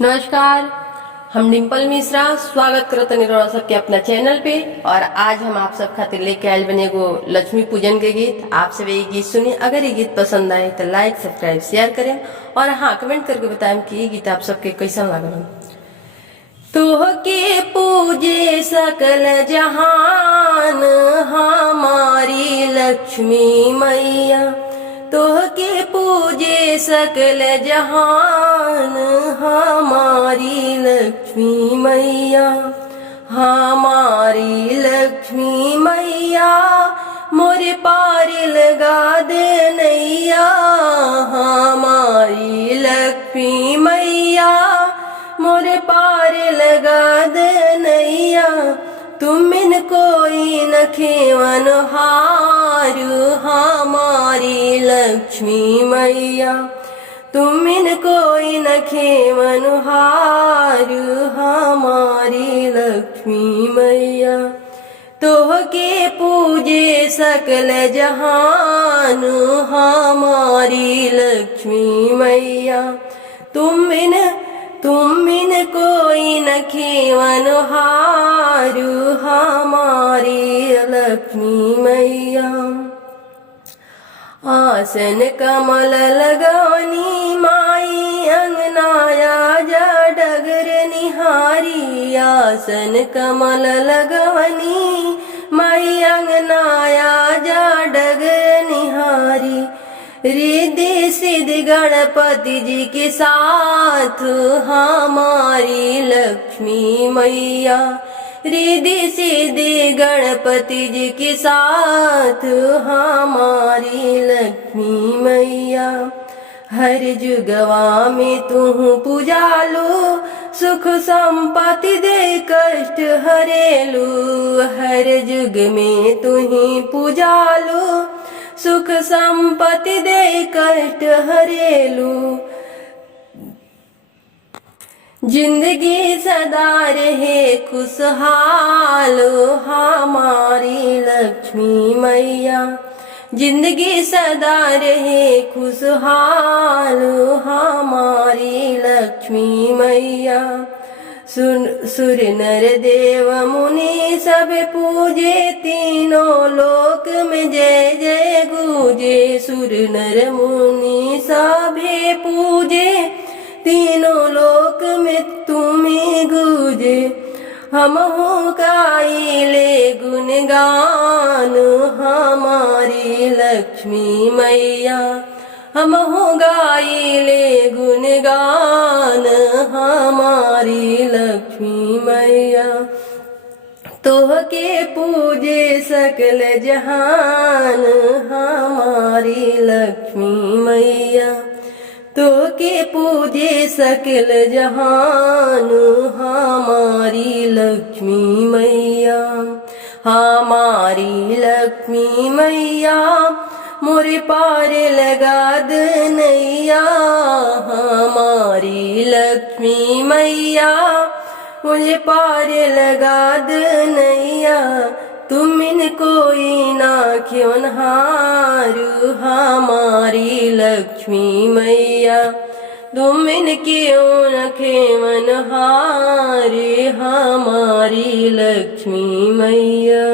नमस्कार, हम डिम्पल मिश्रा स्वागत करत निर्वाण सबके अपना चैनल पे। और आज हम आप सब खातिर लेके आयल बने एगो लक्ष्मी पूजन के गीत। आप सब ये गीत सुनिए। अगर ये गीत पसंद आए तो लाइक सब्सक्राइब शेयर करें और हाँ कमेंट करके बताएं कि ये गीत आप सबके कैसा लागल। तोह के पूजे सकल जहान हमारी लक्ष्मी मैया, तोह के पूजे सकल जहान हमारी लक्ष्मी मैया, हमारी लक्ष्मी मैया मोरे पार लगा दे नैया, हमारी लक्ष्मी मैया मोरे पार लगा दे नैया, तुमिन कोई न खेवन हारू हमारी लक्ष्मी मैया, तुमिन कोई न खेवन हारू हमारी लक्ष्मी मैया, तोह के पूजे सकल जहान हमारी लक्ष्मी मैया, तुमिन कोई न खेवन हारू हमारी लक्ष्मी मैया। आसन कमल लगवनी माई अंगनाया जा डगर निहारी, आसन कमल लगवनी माई अंगनाया जा डगर निहारी, रिद्धि सिद्धि गणपति जी के साथ हमारी लक्ष्मी मैया, रिद्धि सिद्धि गणपति जी के साथ हमारी लक्ष्मी मैया, हर जुगवा में तू पूजालू सुख संपत्ति दे कष्ट हरेलू, हर जुग में तू ही पूजालू सुख संपत्ति दे कष्ट हरेलू, जिंदगी सदा रहे खुशहाल हमारी लक्ष्मी मैया, जिंदगी सदा रहे खुशहाल हमारी लक्ष्मी मैया, सुर नर देव मुनि सब पूजे तीनों लोक में जय जय गूंजे, सुर नर मुनि सभे पूजे तीनों लोक में तुम्हें गूंजे, हम हो गाइले गुणगान हमारी लक्ष्मी मैया, हम हो गाइले गुणगान हमारी लक्ष्मी मैया, तोह के पूजे सकल जहान हमारी लक्ष्मी मैया, तोह के पूजे सकल जहान हमारी लक्ष्मी मैया, हमारी लक्ष्मी मैया मोरे पार लगा दे नैया, हमारी लक्ष्मी मैया मुझे पार लगा दे नैया, तुमिन कोई ना क्यों हारू हमारी लक्ष्मी मैया, तुमिन क्यों न खेवन हारे हमारी लक्ष्मी मैया।